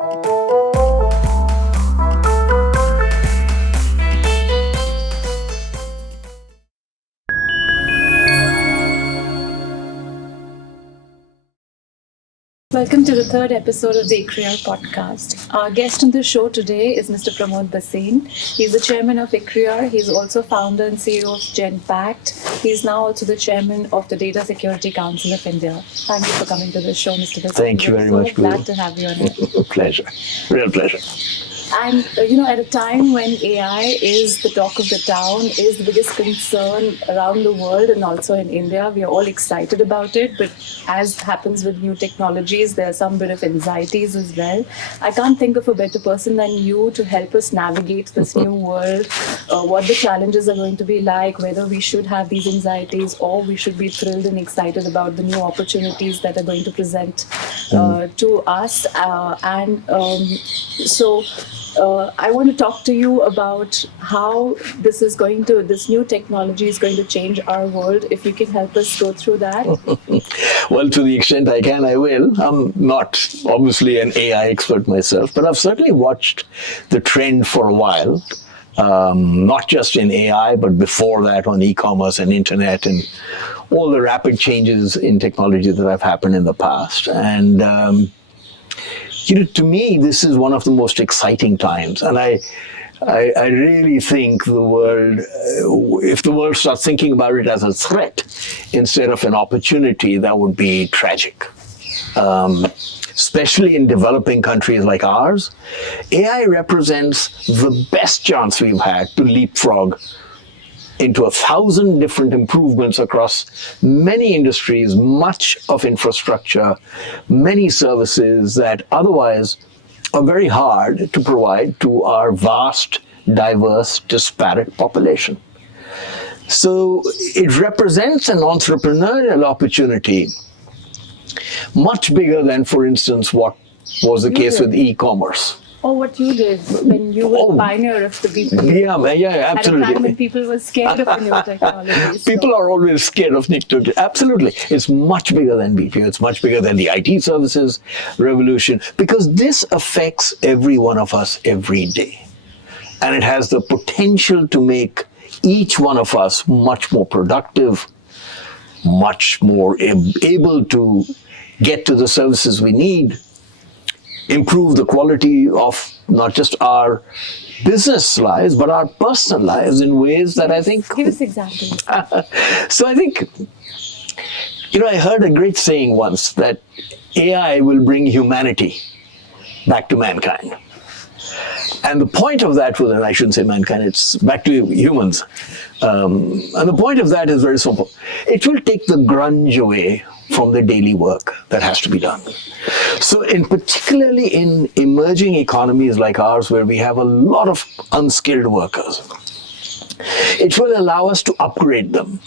Welcome to the third episode of the ICRIER Podcast. Our guest on the show today is Mr. Pramod Bhasin. He's the chairman of ICRIER. He's also founder and CEO of GenPact. He's now also the chairman of the Data Security Council of India. Thank you for coming to the show, Mr. Bhasin. Thank you very much. Glad to have you on it. Pleasure. Real pleasure. And, at a time when AI is the talk of the town, is the biggest concern around the world and also in India, we are all excited about it. But as happens with new technologies, there are some bit of anxieties as well. I can't think of a better person than you to help us navigate this new world, what the challenges are going to be like, whether we should have these anxieties or we should be thrilled and excited about the new opportunities that are going to present to us. I want to talk to you about how this new technology is going to change our world. If you can help us go through that. Well, to the extent I can, I will. I'm not obviously an AI expert myself, but I've certainly watched the trend for a while, not just in AI, but before that on e-commerce and internet and all the rapid changes in technology that have happened in the past. And to me, this is one of the most exciting times. And I really think the world, if the world starts thinking about it as a threat instead of an opportunity, that would be tragic. Especially in developing countries like ours, AI represents the best chance we've had to leapfrog into 1,000 different improvements across many industries, much of infrastructure, many services that otherwise are very hard to provide to our vast, diverse, disparate population. So it represents an entrepreneurial opportunity much bigger than, for instance, what was the case with e-commerce. Or what you did when you were the pioneer of the BPO. Yeah, absolutely. At a time when people were scared of new technologies. People are always scared of new technology. Absolutely. It's much bigger than BPO. It's much bigger than the IT services revolution, because this affects every one of us every day. And it has the potential to make each one of us much more productive, much more able to get to the services we need, improve the quality of not just our business lives, but our personal lives in ways that I think... Give us examples. So I think, I heard a great saying once that AI will bring humanity back to mankind. And the point of that was, and I shouldn't say mankind, it's back to humans. And the point of that is very simple. It will take the grunge away from the daily work that has to be done. So particularly in emerging economies like ours, where we have a lot of unskilled workers, it will allow us to upgrade them,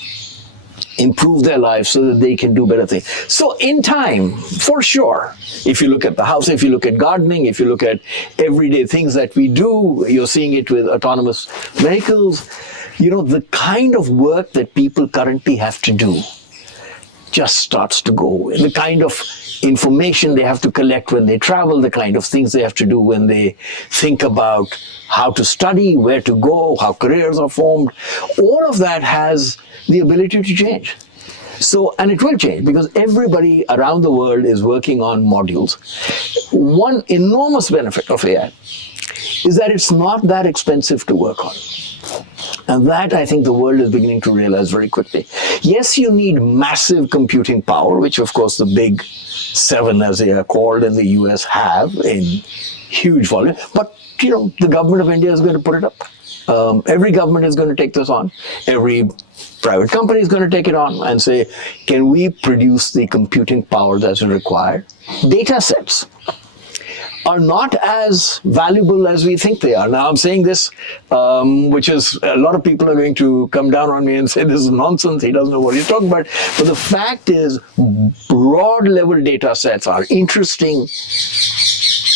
improve their lives so that they can do better things. So in time, for sure, if you look at the house, if you look at gardening, if you look at everyday things that we do, you're seeing it with autonomous vehicles, the kind of work that people currently have to do just starts to go away. The kind of information they have to collect when they travel, the kind of things they have to do when they think about how to study, where to go, how careers are formed, all of that has the ability to change. So, and it will change because everybody around the world is working on modules. One enormous benefit of AI is that it's not that expensive to work on. And that, I think, the world is beginning to realize very quickly. Yes, you need massive computing power, which, of course, the big 7, as they are called in the US, have in huge volume. But, the government of India is going to put it up. Every government is going to take this on. Every private company is going to take it on and say, can we produce the computing power that's required? Data sets are not as valuable as we think they are. Now, I'm saying this, which is, a lot of people are going to come down on me and say, this is nonsense, he doesn't know what he's talking about. But the fact is, broad level data sets are interesting,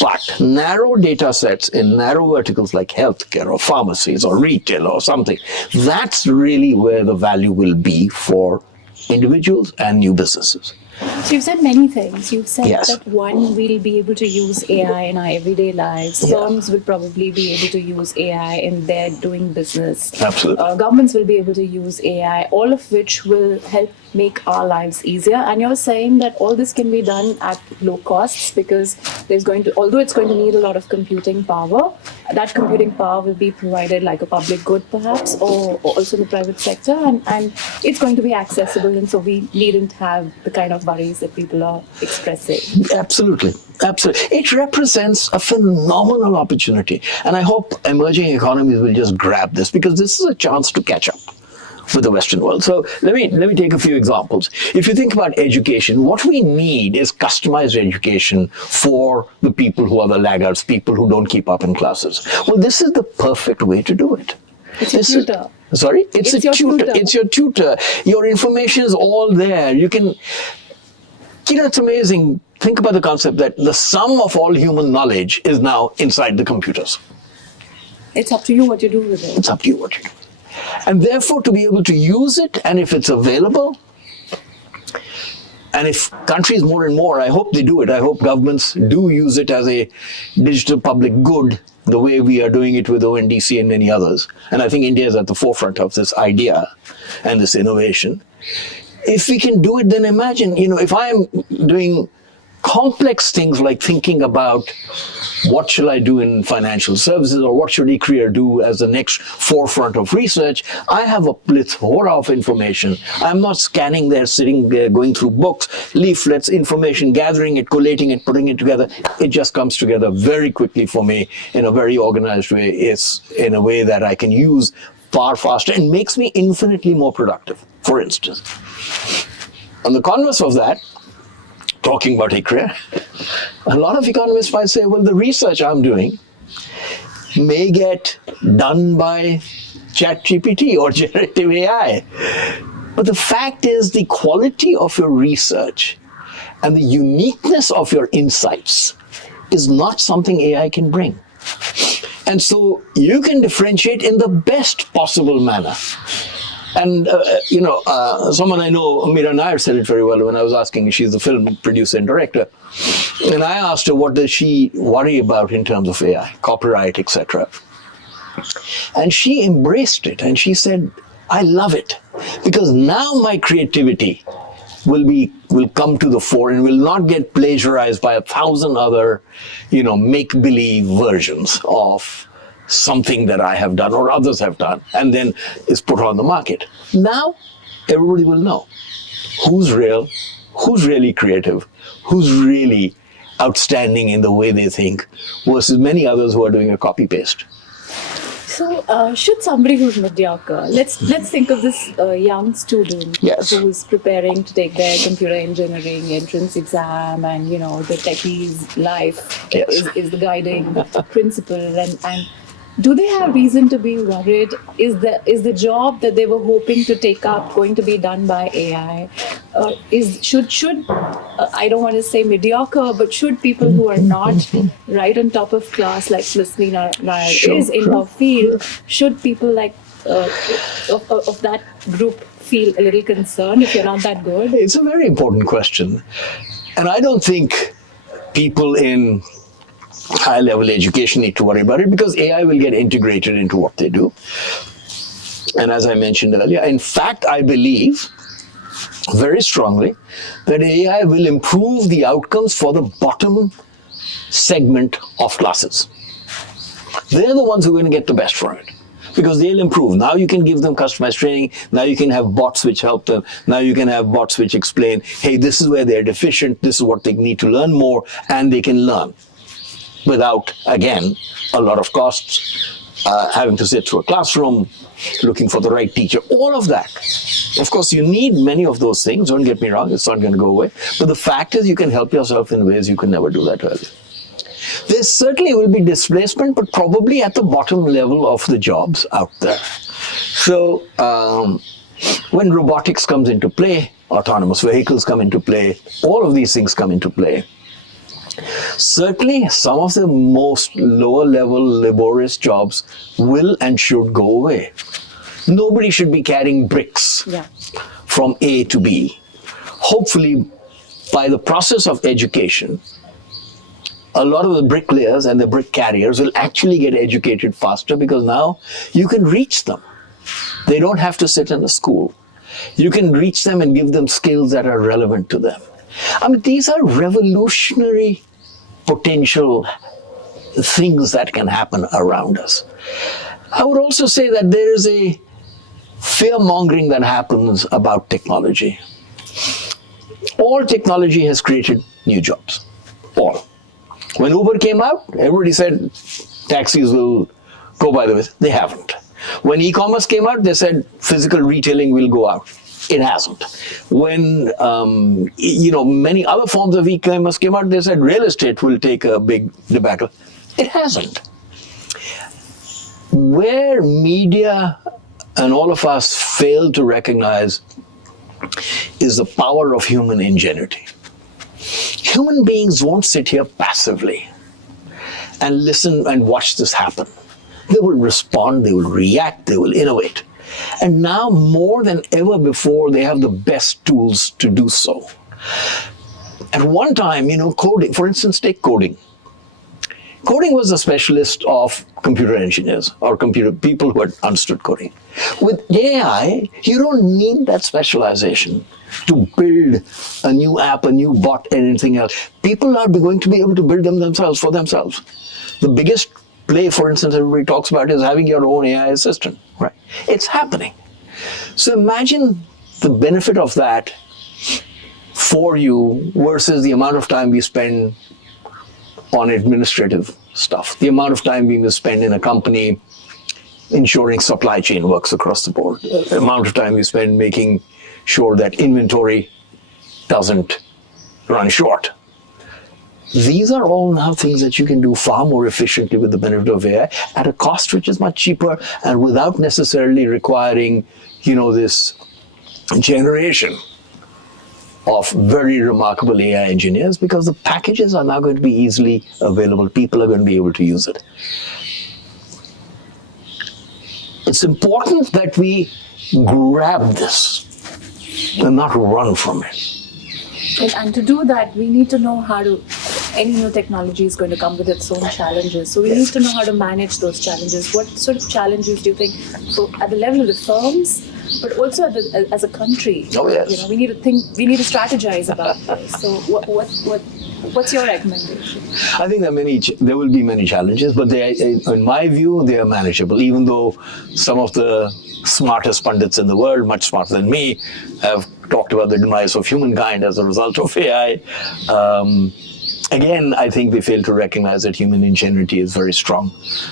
but narrow data sets in narrow verticals like healthcare or pharmacies or retail or something, that's really where the value will be for individuals and new businesses. So you've said many things. You've said Yes. that one, we'll be able to use AI in our everyday lives. Yeah. Firms will probably be able to use AI in their doing business. Absolutely. Governments will be able to use AI, all of which will help make our lives easier. And you're saying that all this can be done at low costs because although it's going to need a lot of computing power, that computing power will be provided like a public good perhaps, or also in the private sector, and it's going to be accessible, and so we needn't have the kind of worries that people are expressing. Absolutely. Absolutely. It represents a phenomenal opportunity. And I hope emerging economies will just grab this, because this is a chance to catch up with the Western world. So let me take a few examples. If you think about education, what we need is customized education for the people who are the laggards, people who don't keep up in classes. Well, this is the perfect way to do it. It's a tutor. Sorry? It's a your tutor. tutor. It's your tutor. Your information is all there. You can, it's amazing. Think about the concept that the sum of all human knowledge is now inside the computers. It's up to you what you do with it. It's up to you what you do. And therefore, to be able to use it, and if it's available, and if countries more and more, I hope they do it, I hope governments do use it as a digital public good, the way we are doing it with ONDC and many others. And I think India is at the forefront of this idea and this innovation. If we can do it, then imagine, if I am doing complex things like thinking about what shall I do in financial services, or what should ICRIER do as the next forefront of research, I have a plethora of information. I'm not scanning there, sitting there, going through books, leaflets, information, gathering it, collating it, putting it together. It just comes together very quickly for me in a very organized way. It's in a way that I can use far faster and makes me infinitely more productive, for instance. On the converse of that, talking about ICRIER, a lot of economists might say, well, the research I'm doing may get done by ChatGPT or generative AI. But the fact is, the quality of your research and the uniqueness of your insights is not something AI can bring. And so you can differentiate in the best possible manner. And, someone I know, Meera Nair, said it very well when I was asking. She's the film producer and director. And I asked her, what does she worry about in terms of AI, copyright, etc. And she embraced it. And she said, I love it. Because now my creativity will come to the fore and will not get plagiarized by 1,000 other, make-believe versions of something that I have done or others have done, and then is put on the market. Now, everybody will know who's real, who's really creative, who's really outstanding in the way they think, versus many others who are doing a copy-paste. So, should somebody who's mediocre, let's think of this young student Yes. who's preparing to take their computer engineering entrance exam, and the techie's life Yes. is the guiding principle, and do they have reason to be worried? Is the job that they were hoping to take up going to be done by AI? Should I don't want to say mediocre, but should people who are not right on top of class, like Lismi Nair is in her field, should people like of that group feel a little concerned if you're not that good? It's a very important question. And I don't think people in high-level education need to worry about it, because AI will get integrated into what they do. And as I mentioned earlier, in fact, I believe very strongly that AI will improve the outcomes for the bottom segment of classes. They're the ones who are going to get the best from it, because they'll improve. Now you can give them customized training. Now you can have bots which help them. Now you can have bots which explain, hey, this is where they're deficient. This is what they need to learn more, and they can learn without, again, a lot of costs, having to sit through a classroom, looking for the right teacher, all of that. Of course, you need many of those things. Don't get me wrong, it's not going to go away. But the fact is, you can help yourself in ways you could never do that earlier. There certainly will be displacement, but probably at the bottom level of the jobs out there. So when robotics comes into play, autonomous vehicles come into play, all of these things come into play. Certainly, some of the most lower level laborious jobs will and should go away. Nobody should be carrying bricks from A to B. Hopefully, by the process of education, a lot of the bricklayers and the brick carriers will actually get educated faster because now you can reach them. They don't have to sit in a school. You can reach them and give them skills that are relevant to them. I mean, these are revolutionary potential things that can happen around us. I would also say that there is a fear-mongering that happens about technology. All technology has created new jobs. All. When Uber came out, everybody said taxis will go by the way. They haven't. When e-commerce came out, they said physical retailing will go out. It hasn't. When many other forms of e-commerce came out, they said real estate will take a big debacle. It hasn't. Where media and all of us fail to recognize is the power of human ingenuity. Human beings won't sit here passively and listen and watch this happen. They will respond, they will react, they will innovate. And now more than ever before, they have the best tools to do so. At one time, coding, for instance, take coding. Coding was the specialist of computer engineers or computer people who had understood coding. With AI, you don't need that specialization to build a new app, a new bot, anything else. People are going to be able to build them themselves for themselves. The biggest play, for instance, everybody talks about is having your own AI assistant, right? It's happening. So imagine the benefit of that for you versus the amount of time we spend on administrative stuff, the amount of time we will spend in a company ensuring supply chain works across the board, the amount of time we spend making sure that inventory doesn't run short. These are all now things that you can do far more efficiently with the benefit of AI at a cost which is much cheaper and without necessarily requiring, this generation of very remarkable AI engineers, because the packages are now going to be easily available. People are going to be able to use it. It's important that we grab this and not run from it. And to do that, we need to know any new technology is going to come with its own challenges. So we need to know how to manage those challenges. What sort of challenges do you think, at the level of the firms, but also as a country? Oh, yes. We need to think, we need to strategize about this. So what's your recommendation? I think there will be many challenges, but in my view, they are manageable, even though some of the smartest pundits in the world, much smarter than me, have talked about the demise of humankind as a result of AI. Again, I think they fail to recognize that human ingenuity is very strong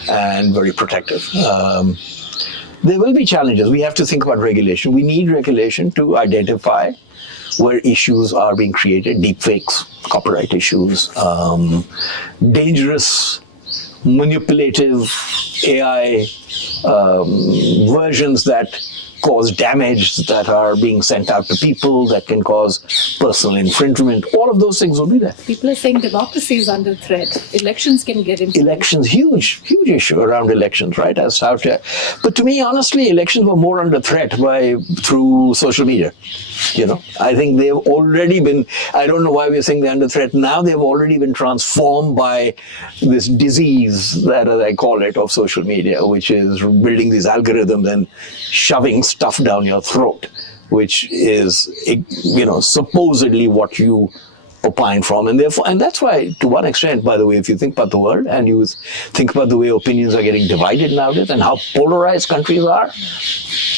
and very protective. There will be challenges. We have to think about regulation. We need regulation to identify where issues are being created, deepfakes, copyright issues, dangerous, manipulative AI versions that cause damage, that are being sent out to people, that can cause personal infringement. All of those things will be there. People are saying democracy is under threat. Elections can get influenced. Elections, huge issue around elections, right? But to me, honestly, elections were more under threat through social media. I think they've already been, I don't know why we're saying they're under threat now, they've already been transformed by this disease, that as I call it, of social media, which is building these algorithms and shoving stuff down your throat, which is, supposedly what you opine from. And that's why, to one extent, by the way, if you think about the world and you think about the way opinions are getting divided nowadays and how polarized countries are,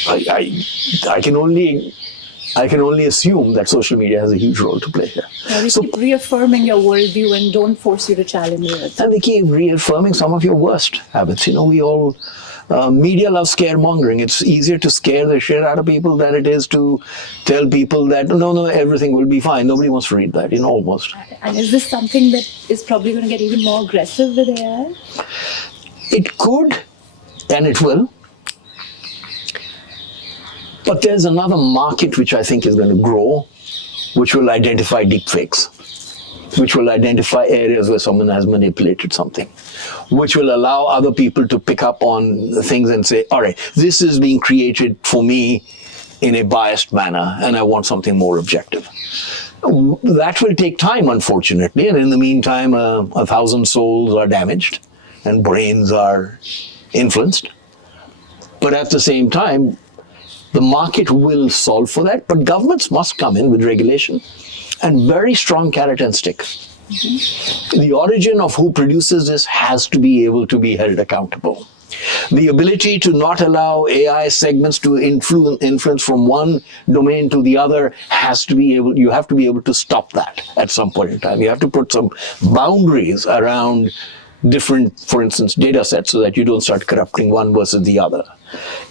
I can only assume that social media has a huge role to play here. They keep reaffirming your worldview and don't force you to challenge it. And they keep reaffirming some of your worst habits. Media loves scaremongering. It's easier to scare the shit out of people than it is to tell people that, no, everything will be fine. Nobody wants to read that, almost. And is this something that is probably going to get even more aggressive with AI? It could, and it will. But there's another market which I think is going to grow, which will identify deepfakes, which will identify areas where someone has manipulated something, which will allow other people to pick up on things and say, all right, this is being created for me in a biased manner, and I want something more objective. That will take time, unfortunately, and in the meantime, 1,000 souls are damaged and brains are influenced. But at the same time, the market will solve for that, but governments must come in with regulation and very strong carrot and stick. The origin of who produces this has to be able to be held accountable. The ability to not allow AI segments to influence from one domain to the other you have to be able to stop that at some point in time. You have to put some boundaries around different, for instance, data sets so that you don't start corrupting one versus the other.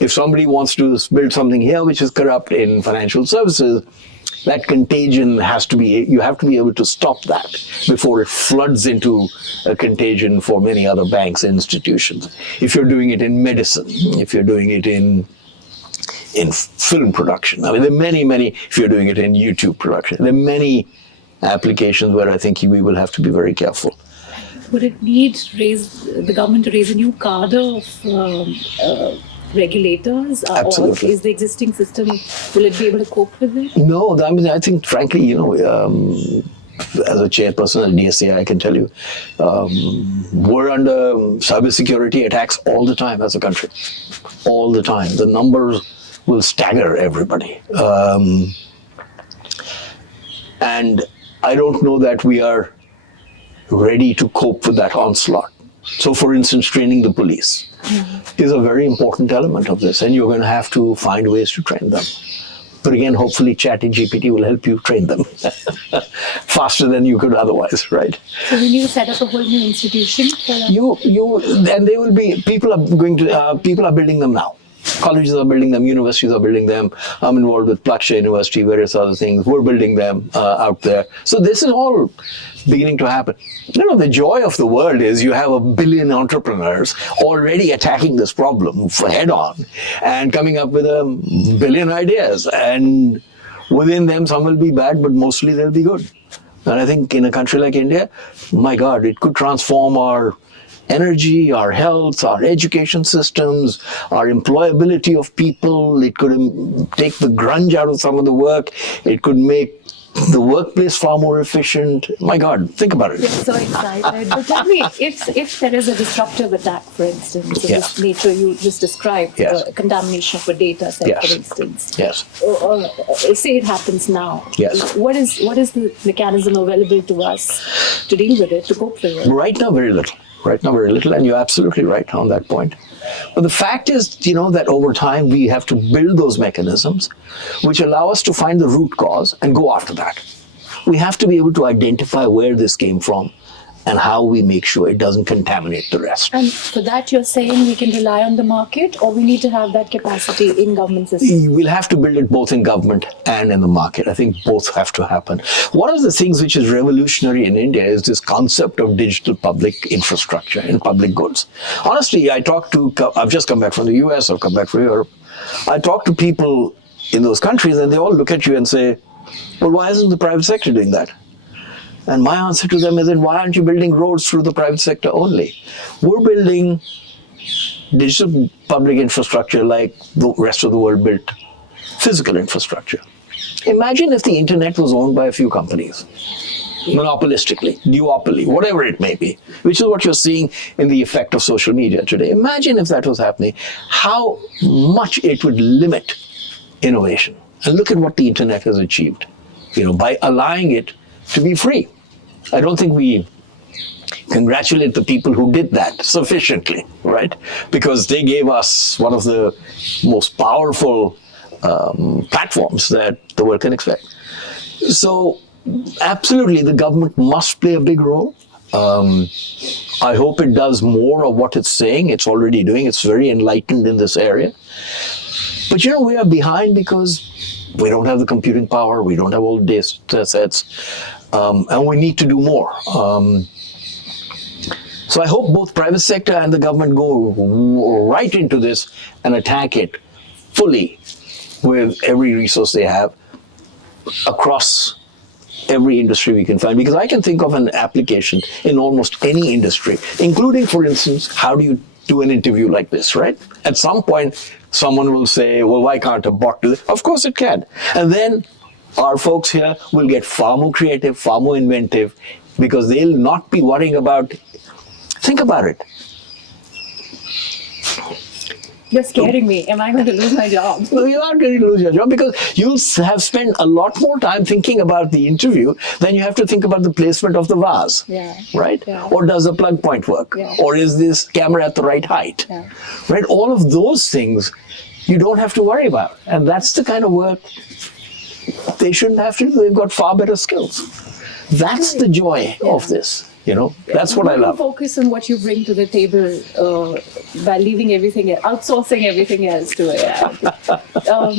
If somebody wants to build something here which is corrupt in financial services, that contagion you have to be able to stop that before it floods into a contagion for many other banks and institutions. If you're doing it in medicine, if you're doing it in film production, I mean, there are many, if you're doing it in YouTube production, there are many applications where I think we will have to be very careful. Would it need the government to raise a new cadre of regulators? Absolutely. Or is the existing system, will it be able to cope with it? No, I mean, I think, frankly, as a chairperson at DSA, I can tell you, we're under cybersecurity attacks all the time as a country. All the time. The numbers will stagger everybody. And I don't know that we are ready to cope with that onslaught. So, for instance, training the police is a very important element of this, and you're going to have to find ways to train them. But again, hopefully ChatGPT will help you train them faster than you could otherwise, right? So we need to set up a whole new institution for that? And they will be, people are building them now. Colleges are building them, universities are building them. I'm involved with Plaksha University, various other things. We're building them out there. So this is all beginning to happen. The joy of the world is you have 1 billion entrepreneurs already attacking this problem head on and coming up with 1 billion ideas. And within them, some will be bad, but mostly they'll be good. And I think in a country like India, my God, it could transform our energy, our health, our education systems, our employability of people. It could take the grunge out of some of the work. It could make the workplace far more efficient. My God, think about it. You're so excited. But tell me, if there is a disruptive attack, for instance, of this nature you just described, contamination of a data set, for instance. Yes. Or say it happens now. Yes. What is the mechanism available to us to deal with it, to cope with it? Right now, very little. And you're absolutely right on that point. But the fact is, that over time we have to build those mechanisms which allow us to find the root cause and go after that. We have to be able to identify where this came from and how we make sure it doesn't contaminate the rest. And for that, you're saying we can rely on the market, or we need to have that capacity in government systems? We'll have to build it both in government and in the market. I think both have to happen. One of the things which is revolutionary in India is this concept of digital public infrastructure and public goods. Honestly, I've just come back from the US, I've come back from Europe. I talk to people in those countries and they all look at you and say, well, why isn't the private sector doing that? And my answer to them is, then why aren't you building roads through the private sector only? We're building digital public infrastructure like the rest of the world built physical infrastructure. Imagine if the internet was owned by a few companies, monopolistically, duopoly, whatever it may be, which is what you're seeing in the effect of social media today. Imagine if that was happening, how much it would limit innovation. And look at what the internet has achieved, by allowing it to be free. I don't think we congratulate the people who did that sufficiently, right? Because they gave us one of the most powerful platforms that the world can expect. So absolutely, the government must play a big role. I hope it does more of what it's saying. It's already doing. It's very enlightened in this area. But we are behind because we don't have the computing power. We don't have all the data sets. And we need to do more. So I hope both private sector and the government go right into this and attack it fully with every resource they have across every industry we can find. Because I can think of an application in almost any industry, including, for instance, how do you do an interview like this, right? At some point, someone will say, well, why can't a bot do this? Of course it can. And then our folks here will get far more creative, far more inventive, because they'll not be worrying about, think about it. You're scaring me. Am I going to lose my job? No, you're not going to lose your job, because you'll have spent a lot more time thinking about the interview than you have to think about the placement of the vase. Yeah. Right? Yeah. Or does the plug point work? Yeah. Or is this camera at the right height? Yeah. Right? All of those things you don't have to worry about. And that's the kind of work they shouldn't have to do. They've got far better skills. That's the joy of this. That's what I love. Focus on what you bring to the table by leaving everything, outsourcing everything else to AI.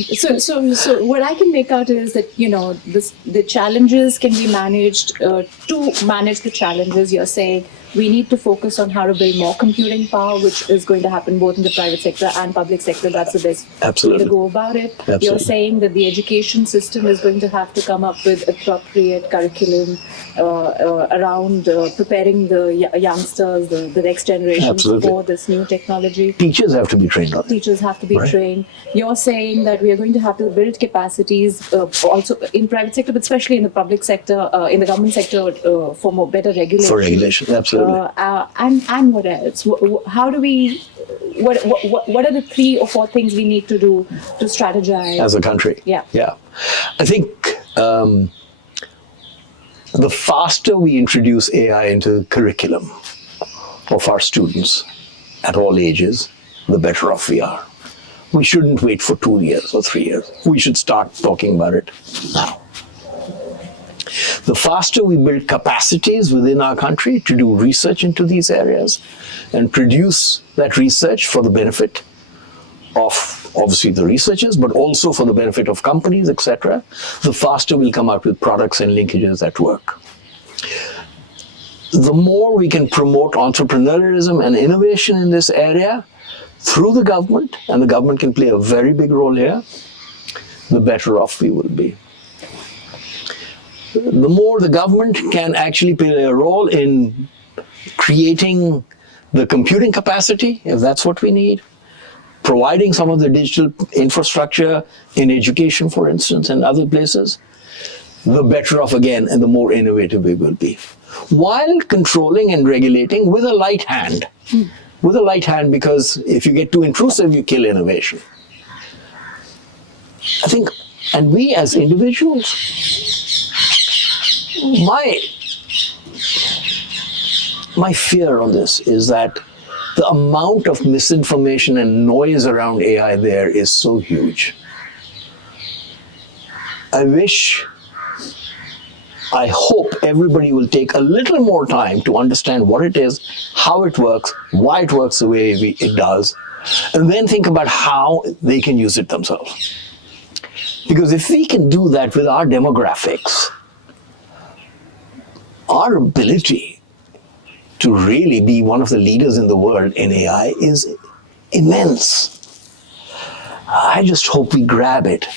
So what I can make out is that the challenges can be managed. To manage the challenges, you're saying we need to focus on how to build more computing power, which is going to happen both in the private sector and public sector. That's the best way to go about it. Absolutely. You're saying that the education system is going to have to come up with appropriate curriculum around preparing the youngsters, the next generation for this new technology. Teachers have to be trained on it. Teachers have to be trained. You're saying that we are going to have to build capacities also in private sector, but especially in the public sector, in the government sector, for more better regulation. For regulation, absolutely. And what else? How do we? What are the 3 or 4 things we need to do to strategize as a country? Yeah. I think the faster we introduce AI into the curriculum of our students at all ages, the better off we are. We shouldn't wait for 2 years or 3 years. We should start talking about it now. The faster we build capacities within our country to do research into these areas and produce that research for the benefit of obviously the researchers, but also for the benefit of companies, etc., the faster we'll come out with products and linkages that work. The more we can promote entrepreneurialism and innovation in this area through the government, and the government can play a very big role here, the better off we will be. The more the government can actually play a role in creating the computing capacity, if that's what we need, providing some of the digital infrastructure in education, for instance, and other places, the better off again and the more innovative we will be. While controlling and regulating with a light hand. With a light hand, because if you get too intrusive, you kill innovation. I think, and we as individuals, my fear on this is that the amount of misinformation and noise around AI there is so huge. I hope everybody will take a little more time to understand what it is, how it works, why it works the way it does, and then think about how they can use it themselves. Because if we can do that with our demographics, our ability to really be one of the leaders in the world in AI is immense. I just hope we grab it.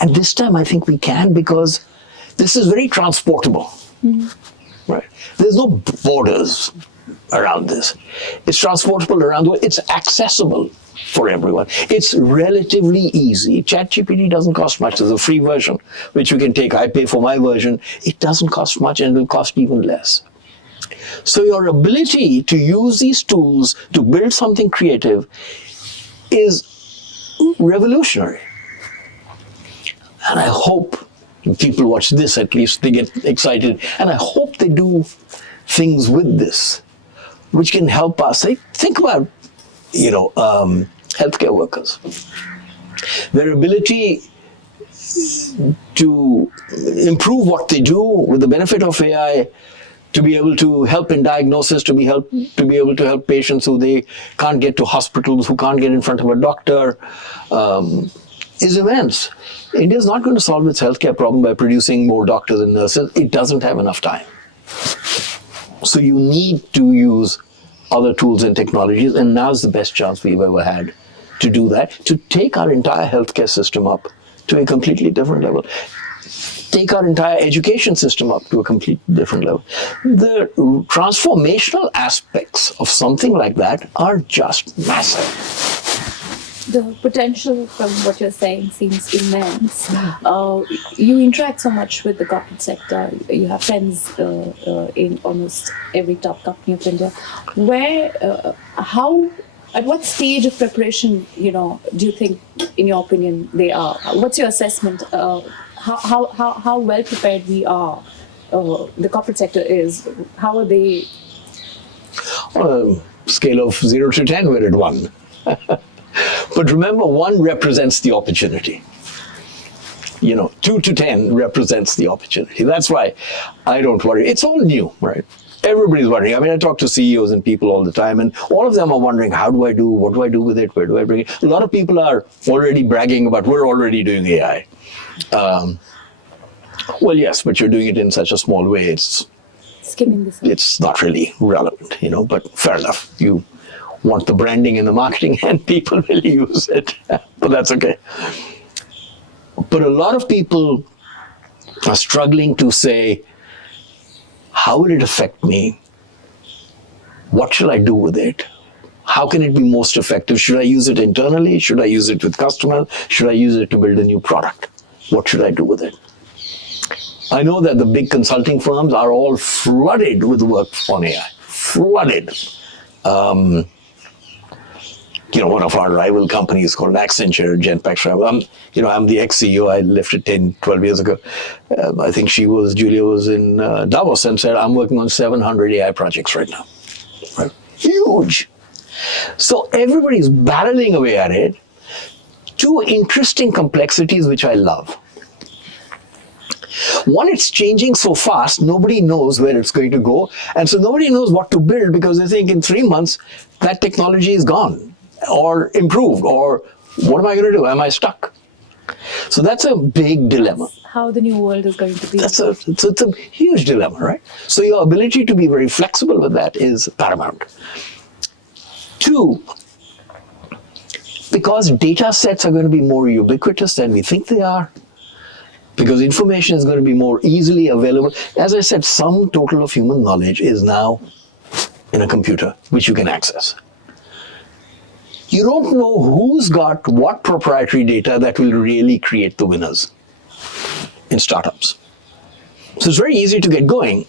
And this time I think we can, because this is very transportable. Right? There's no borders around this. It's transportable around the world. It's accessible for everyone. It's relatively easy. ChatGPT doesn't cost much. There's a free version, which you can take. I pay for my version. It doesn't cost much, and it will cost even less. So your ability to use these tools to build something creative is revolutionary. And I hope people watch this, at least they get excited, and I hope they do things with this which can help us. Think about healthcare workers, their ability to improve what they do with the benefit of AI, to be able to help in diagnosis, to be able to help patients who they can't get to hospitals, who can't get in front of a doctor, is immense. India is not going to solve its healthcare problem by producing more doctors and nurses. It doesn't have enough time. So you need to use other tools and technologies, and now's the best chance we've ever had to do that, to take our entire healthcare system up to a completely different level. Take our entire education system up to a completely different level. The transformational aspects of something like that are just massive. The potential from what you're saying seems immense. You interact so much with the corporate sector. You have friends in almost every top company of India. At what stage of preparation, do you think, in your opinion, they are? What's your assessment? How well prepared we are? The corporate sector is. How are they? On a scale of 0 to 10, we're at 1. But remember, 1 represents the opportunity. 2 to 10 represents the opportunity. That's why I don't worry. It's all new, right? Everybody's wondering. I mean, I talk to CEOs and people all the time, and all of them are wondering, how do I do? What do I do with it? Where do I bring it? A lot of people are already bragging about, we're already doing AI. Well, yes, but you're doing it in such a small way. It's skimming the surface. It's not really relevant, but fair enough. You want the branding and the marketing, and people will use it, but that's okay. But a lot of people are struggling to say, how will it affect me? What shall I do with it? How can it be most effective? Should I use it internally? Should I use it with customers? Should I use it to build a new product? What should I do with it? I know that the big consulting firms are all flooded with work on AI. Flooded. One of our rival companies called Accenture, Genpact. I'm the ex-CEO. I left it 10, 12 years ago. I think Julia was in Davos and said, I'm working on 700 AI projects right now. Right? Huge. So everybody's barreling away at it. 2 interesting complexities which I love. 1, it's changing so fast, nobody knows where it's going to go. And so nobody knows what to build because they think in 3 months, that technology is gone or improved, or what am I going to do? Am I stuck? So that's a big dilemma. How the new world is going to be. It's a huge dilemma, right? So your ability to be very flexible with that is paramount. 2, because data sets are going to be more ubiquitous than we think they are, because information is going to be more easily available. As I said, sum total of human knowledge is now in a computer, which you can access. You don't know who's got what proprietary data that will really create the winners in startups. So it's very easy to get going,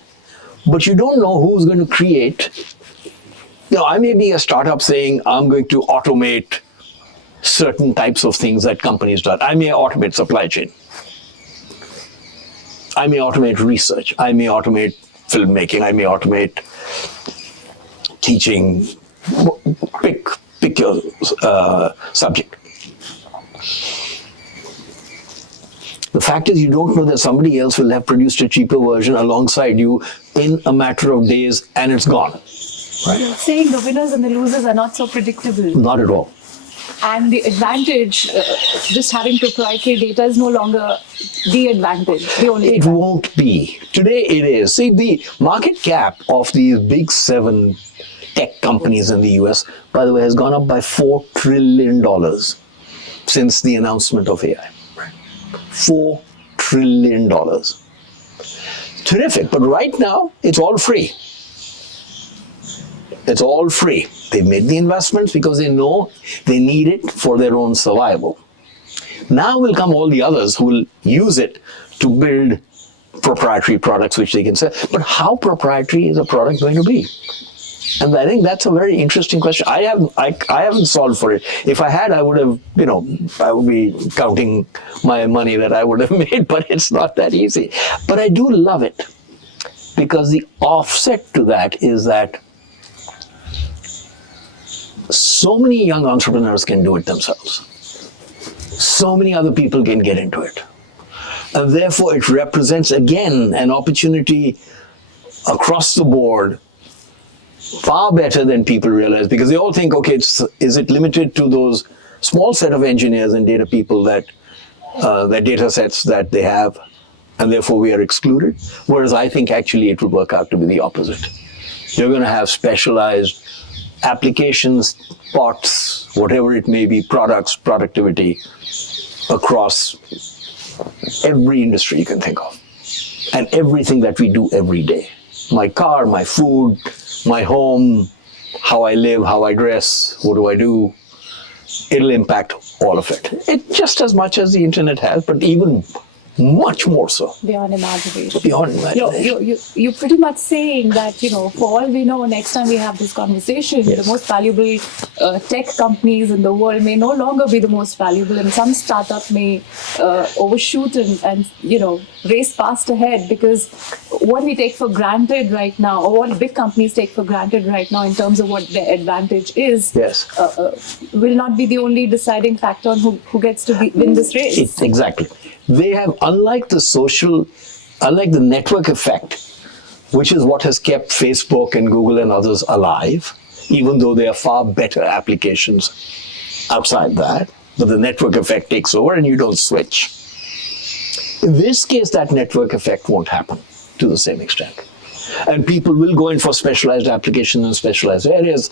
but you don't know who's going to create. I may be a startup saying, I'm going to automate certain types of things that companies do. I may automate supply chain. I may automate research. I may automate filmmaking. I may automate teaching. Pick your subject. The fact is, you don't know that somebody else will have produced a cheaper version alongside you in a matter of days, and it's gone. Right? You're saying the winners and the losers are not so predictable. Not at all. And the advantage, just having proprietary data, is no longer the advantage. It won't be. Today it is. See, the market cap of these big 7 tech companies in the US, by the way, has gone up by $4 trillion since the announcement of AI. $4 trillion. Terrific. But right now, it's all free. It's all free. They've made the investments because they know they need it for their own survival. Now will come all the others who will use it to build proprietary products which they can sell. But how proprietary is a product going to be? And I think that's a very interesting question. I haven't solved for it. If I had, I would have, I would be counting my money that I would have made, but it's not that easy. But I do love it because the offset to that is that so many young entrepreneurs can do it themselves. So many other people can get into it. And therefore, it represents, again, an opportunity across the board far better than people realize, because they all think, okay, is it limited to those small set of engineers and data people that data sets that they have, and therefore we are excluded? Whereas I think actually it would work out to be the opposite. You're going to have specialized applications, bots, whatever it may be, products, productivity across every industry you can think of, and everything that we do every day. My car, my food, my home, how I live, how I dress, what do I do, it'll impact all of it. It just as much as the internet has, but even much more so. Beyond imagination. Beyond imagination. You're pretty much saying that, for all we know, next time we have this conversation, Yes. the most valuable tech companies in the world may no longer be the most valuable, and some startup may overshoot and race past ahead, because what we take for granted right now, or what big companies take for granted right now in terms of what their advantage is, Yes. will not be the only deciding factor on who gets to win this race. Exactly. They have, unlike the network effect, which is what has kept Facebook and Google and others alive, even though there are far better applications outside that, but the network effect takes over and you don't switch. In this case, that network effect won't happen to the same extent. And people will go in for specialized applications in specialized areas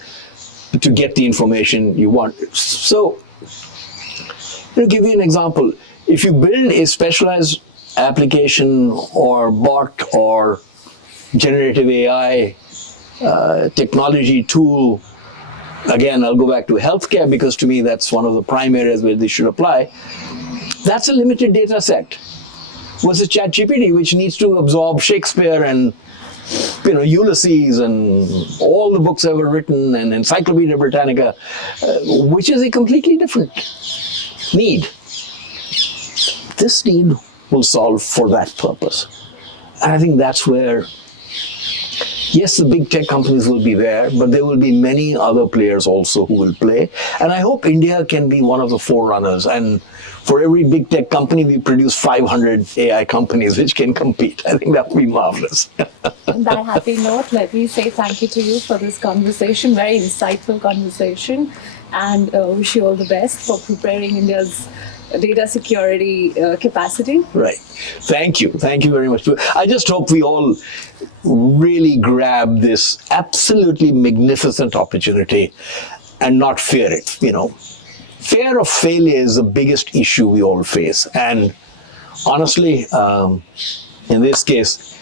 to get the information you want. So, to give you an example, if you build a specialized application or bot or generative AI technology tool, again, I'll go back to healthcare because to me that's one of the prime areas where this should apply. That's a limited data set versus ChatGPT, which needs to absorb Shakespeare and Ulysses and all the books ever written and Encyclopedia Britannica, which is a completely different need. This need will solve for that purpose. And I think that's where, yes, the big tech companies will be there, but there will be many other players also who will play. And I hope India can be one of the forerunners. And for every big tech company, we produce 500 AI companies which can compete. I think that would be marvelous. On that happy note, let me say thank you to you for this conversation, very insightful conversation, and wish you all the best for preparing India's data security capacity. Right. Thank you. Thank you very much. I just hope we all really grab this absolutely magnificent opportunity and not fear it. Fear of failure is the biggest issue we all face. And honestly, in this case,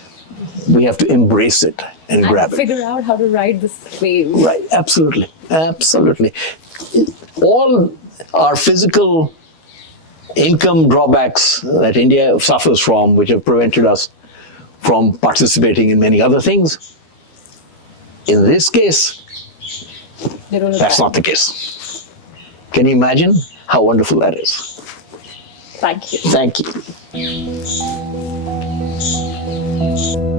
we have to embrace it and grab it. Figure out how to ride this wave. Right. Absolutely. Absolutely. All our physical income drawbacks that India suffers from, which have prevented us from participating in many other things. In this case, that's not the case. Can you imagine how wonderful that is? Thank you. Thank you.